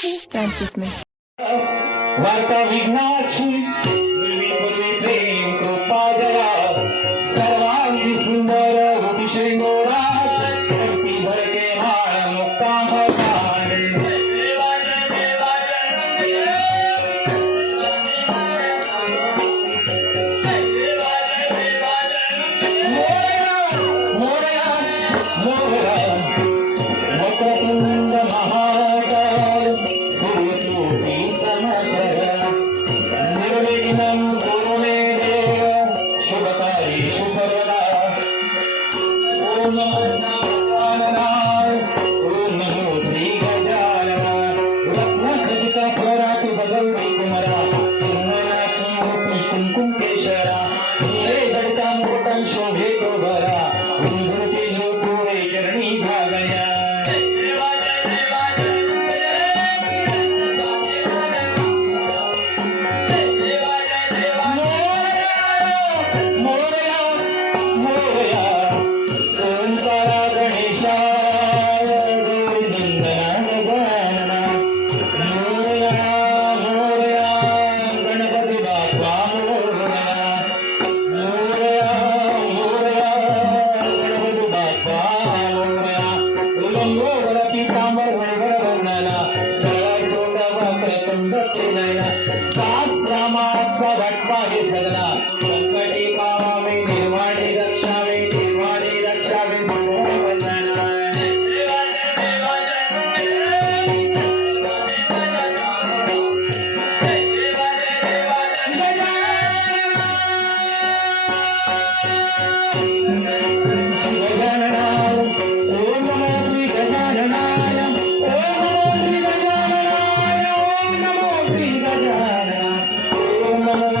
Please dance with me. Lord. ಕರುಣೆಯ ಕಾಲ